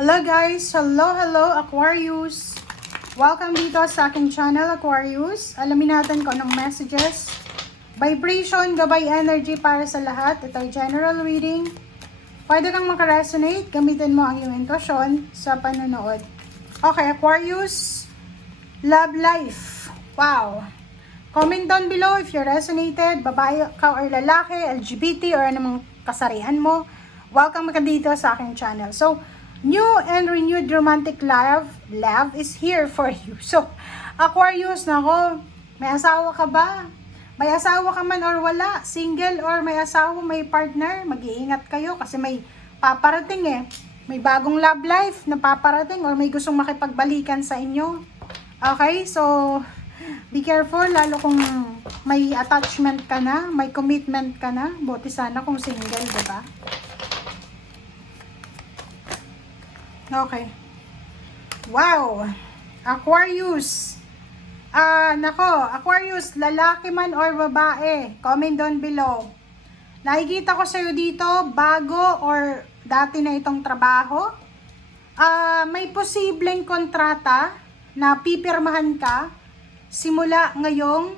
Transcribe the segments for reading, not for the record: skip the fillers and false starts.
Hello guys! Hello Aquarius! Welcome dito sa aking channel Aquarius. Alamin natin kung anong messages, vibration, gabay energy para sa lahat. Ito ay general reading. Pwede kang makaresonate, gamitin mo ang iyong intuition sa panonood. Okay, Aquarius, love life. Wow! Comment down below if you resonated, babae ka or lalaki, LGBT or anumang kasarihan mo. Welcome ka dito sa aking channel. So, new and renewed romantic love is here for you. So, Aquarius, nako, may asawa ka ba? May asawa ka man or wala, single or may asawa, may partner, mag-iingat kayo kasi may paparating eh. May bagong love life na paparating or may gustong makipagbalikan sa inyo. Okay, so be careful, lalo kung may attachment ka na, may commitment ka na. Buti sana kung single, diba? Okay. Wow! Aquarius. Nako, Aquarius, lalaki man or babae, comment down below. Nakikita ko sa'yo dito, bago or dati na itong trabaho. May posibleng kontrata na pipirmahan ka simula ngayong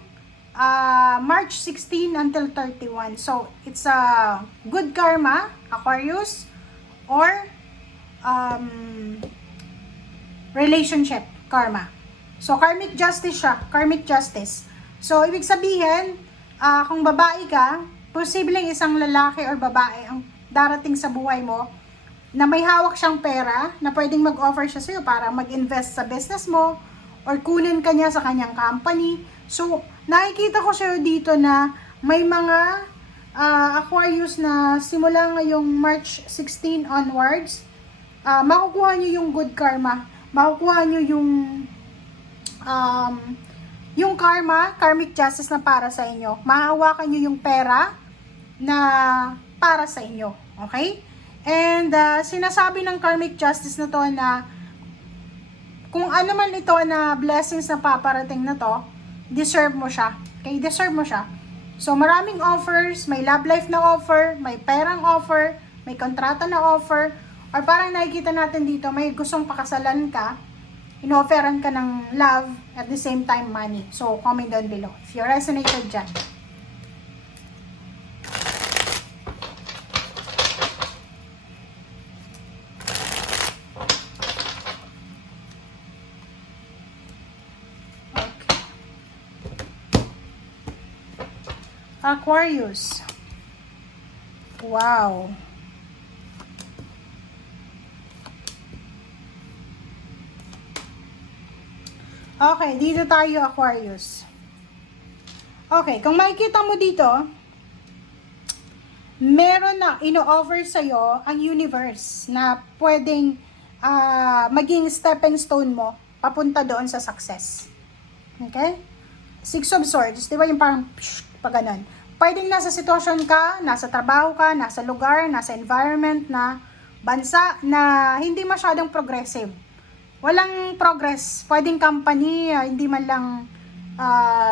March 16 until 31. So, it's a good karma, Aquarius, or relationship karma. So, karmic justice siya. Karmic justice. So, ibig sabihin, kung babae ka, posibleng isang lalaki or babae ang darating sa buhay mo na may hawak siyang pera na pwedeng mag-offer siya sa'yo para mag-invest sa business mo or kunin ka niya sa kanyang company. So, nakikita ko sa'yo dito na may mga Aquarius na simula ngayong March 16 onwards, makukuha nyo yung good karma. Makukuha nyo yung karma, karmic justice na para sa inyo. Mahahawakan nyo yung pera na para sa inyo. Okay? And sinasabi ng karmic justice na to na kung ano man ito na blessings na paparating na to, deserve mo siya. Okay? Deserve mo siya. So, maraming offers, may love life na offer, may perang offer, may kontrata na offer, or parang nakikita natin dito, may gustong pakasalan ka, in-offeran ka ng love, at the same time money. So, comment down below if you resonated dyan. Okay. Aquarius. Wow. Okay, dito tayo, Aquarius. Okay, kung makikita mo dito, meron na ino-offer sa'yo ang universe na pwedeng maging stepping stone mo papunta doon sa success. Okay? Six of Swords, di ba yung parang pag ganun. Pwedeng nasa sitwasyon ka, nasa trabaho ka, nasa lugar, nasa environment na bansa na hindi masyadong progressive. Walang progress. Pwedeng company, hindi man lang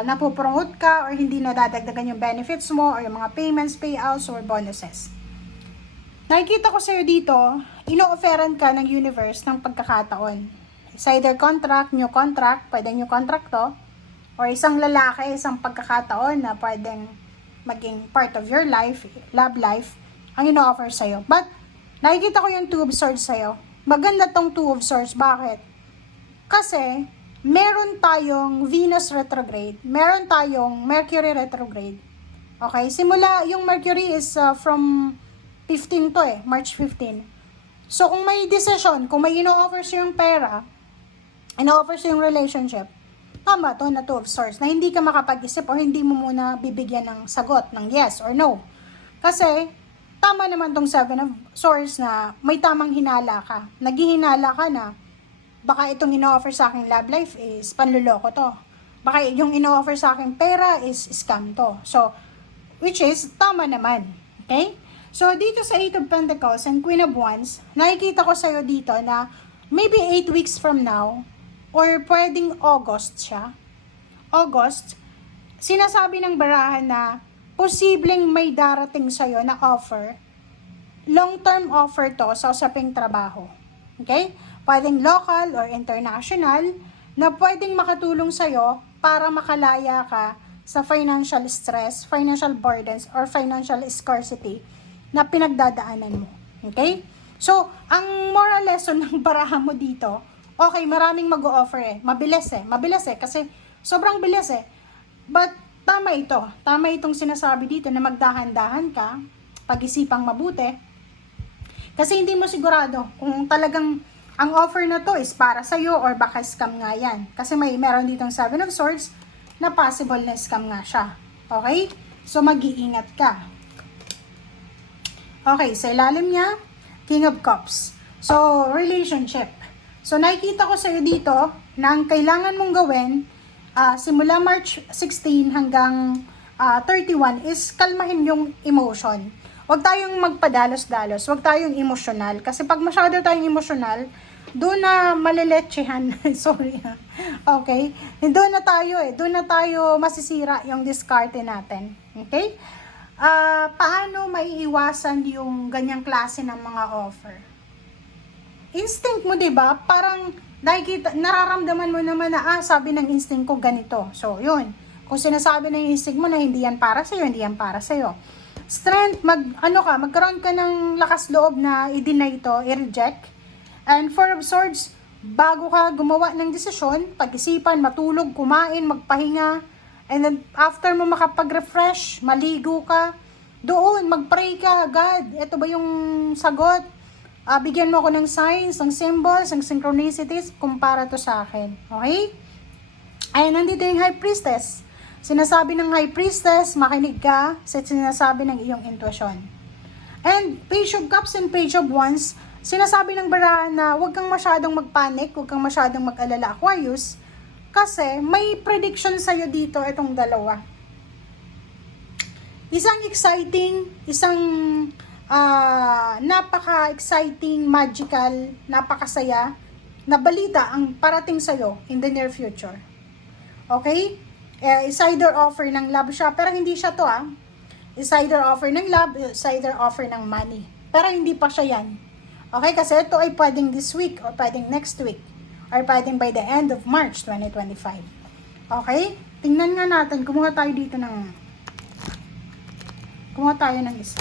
napupromote ka or hindi nadadagdagan yung benefits mo or yung mga payments, payouts, or bonuses. Nakikita ko sa'yo dito, ino-offeran ka ng universe ng pagkakataon. It's either contract, new contract, pwedeng new contract to, or isang lalaki, isang pagkakataon na pwedeng maging part of your life, love life, ang ino-offer sa'yo. But, nakikita ko yung Two of Swords sa'yo. Maganda tong Two of Swords. Bakit? Kasi, meron tayong Venus retrograde. Meron tayong Mercury retrograde. Okay? Simula, yung Mercury is from 15 to March 15. So, kung may decision, kung may ino-offer siyang pera, ino-offer siyang relationship, tama to na Two of Swords, na hindi ka makapag-isip o hindi mo muna bibigyan ng sagot, ng yes or no. Kasi, tama naman tong Seven of Swords na may tamang hinala ka. Naghihinala ka na baka itong ino-offer sa aking love life is panluloko to. Baka yung ino-offer sa aking pera is scam to. So, which is, tama naman. Okay? So, dito sa Eight of Pentacles and Queen of Wands, nakikita ko sa'yo dito na maybe 8 weeks from now, or pwedeng August siya. August, sinasabi ng barahan na posibleng may darating sa'yo na offer, long-term offer to sa usaping trabaho. Okay? Pwedeng local or international na pwedeng makatulong sa'yo para makalaya ka sa financial stress, financial burdens, or financial scarcity na pinagdadaanan mo. Okay? So, ang moral lesson ng barahan mo dito, okay, maraming mag-o-offer Mabilis kasi sobrang bilis But, tama ito. Tama itong sinasabi dito na magdahan-dahan ka, pag-isipang mabuti. Kasi hindi mo sigurado kung talagang ang offer na to is para sa'yo or baka scam nga yan. Kasi meron ditong 7 of Swords na possible na scam nga siya. Okay? So, mag-iingat ka. Okay, sa ilalim niya, King of Cups. So, relationship. So, nakikita ko sa'yo dito na ang kailangan mong gawin simula March 16 hanggang 31 is kalmahin yung emotion. Huwag tayong magpadalos-dalos, huwag tayong emosyonal. Kasi pag masyado tayong emosyonal, doon na maliletsehan. Sorry. Okay? Doon na tayo masisira yung diskarte natin. Okay? Paano maiiwasan yung ganyang klase ng mga offer? Instinct mo, 'di ba? Parang nararamdaman mo naman na sabi ng instinct ko ganito. So, 'yun. Kung sinasabi ng instinct mo na hindi yan para sa hindi yan para sa Strength, magkaroon ka ng lakas loob na i-deny ito, i-reject. And 4 of Swords, bago ka gumawa ng desisyon, pag-isipan, matulog, kumain, magpahinga, and then after mo makapag-refresh, maligo ka, doon, mag-pray ka, God, ito ba yung sagot? Bigyan mo ako ng signs, ng symbols, ng synchronicities, kumpara to sa akin. Okay? Ay, nandito yung High Priestess. Sinasabi ng High Priestess, makinig ka sa sinasabi ng iyong intuition. And Page of Cups and Page of Wands, sinasabi ng barahan na huwag kang masyadong magpanic, huwag kang masyadong mag-alala, Aquarius, kasi may prediction sa'yo dito itong dalawa. Isang exciting, isang napaka-exciting, magical, napakasaya na balita ang parating sa'yo in the near future. Okay? Is either offer ng love siya, pero hindi siya to Is either offer ng love, is either offer ng money. Pero hindi pa siya yan. Okay, kasi ito ay pwedeng this week or pwedeng next week or pwedeng by the end of March 2025. Okay? Tingnan nga natin. Kumuha tayo ng isa.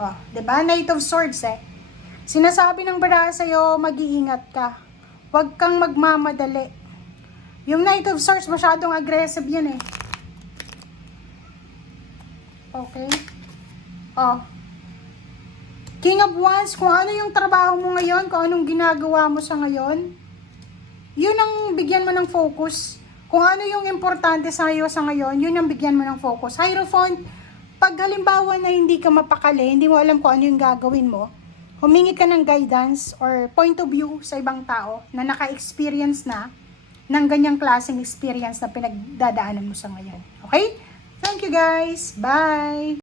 Oh, 'di ba? Knight of Swords Sinasabi ng baraha sa'yo, mag-iingat ka. Huwag kang magmamadali. Yung Knight of Swords, masyadong aggressive yan Okay? Oh. King of Wands, kung ano yung trabaho mo ngayon, kung anong ginagawa mo sa ngayon, yun ang bigyan mo ng focus. Kung ano yung importante sa iyo sa ngayon, yun ang bigyan mo ng focus. Hierophant, pag halimbawa na hindi ka mapakali, hindi mo alam kung ano yung gagawin mo, humingi ka ng guidance or point of view sa ibang tao na naka-experience na ng ganyang klaseng experience na pinagdadaanan mo sa ngayon. Okay? Thank you guys. Bye!